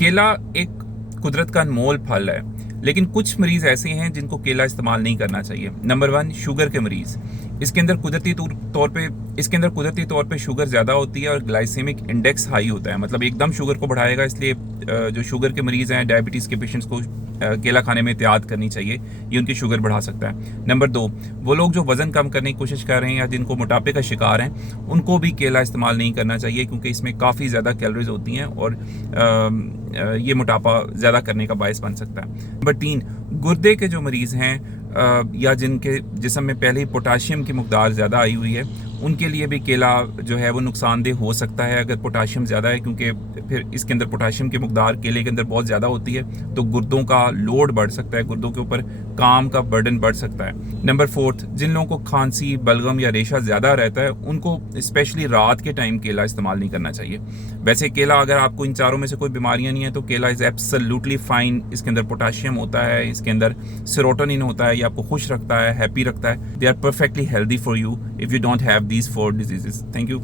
केला एक कुदरत का अनमोल फल है, लेकिन कुछ मरीज़ ऐसे हैं जिनको केला इस्तेमाल नहीं करना चाहिए। नंबर 1, शुगर के मरीज़। इसके अंदर कुदरती तौर पे शुगर ज़्यादा होती है और ग्लाइसेमिक इंडेक्स हाई होता है, मतलब एकदम शुगर को बढ़ाएगा। इसलिए जो शुगर के मरीज़ हैं, डायबिटीज़ के पेशेंट्स को केला खाने में एहतियात करनी चाहिए, ये उनकी शुगर बढ़ा सकता है। नंबर 2, वो लोग जो वज़न कम करने की कोशिश कर रहे हैं या जिनको मोटापे का शिकार हैं, उनको भी केला इस्तेमाल नहीं करना चाहिए, क्योंकि इसमें काफ़ी ज़्यादा कैलोरीज होती हैं और ये मोटापा ज़्यादा करने का बायस बन सकता है। नंबर 3, गुर्दे के जो मरीज़ हैं या जिनके जिस्म में पहले ही पोटाशियम की मकदार ज़्यादा आई हुई है, उनके लिए भी केला जो है वो नुकसानदेह हो सकता है अगर पोटाशियम ज़्यादा है, क्योंकि फिर इसके अंदर पोटाशियम की मकदार केले के अंदर बहुत ज़्यादा होती है, तो गुर्दों का लोड बढ़ सकता है, गुर्दों के ऊपर काम का बर्डन बढ़ सकता है। नंबर 4, जिन लोगों को खांसी, बलगम या रेशा ज़्यादा रहता है, उनको स्पेशली रात के टाइम केला इस्तेमाल नहीं करना चाहिए। वैसे केला, अगर आपको इन चारों में से कोई बीमारियां नहीं है तो केला इज़ एब्सोल्युटली फाइन। इसके अंदर पोटाशियम होता है, इसके अंदर सेरोटोनिन होता है, ये आपको खुश रखता है, हैप्पी रखता है। They are perfectly healthy for you if you don't have these 4 diseases. Thank you.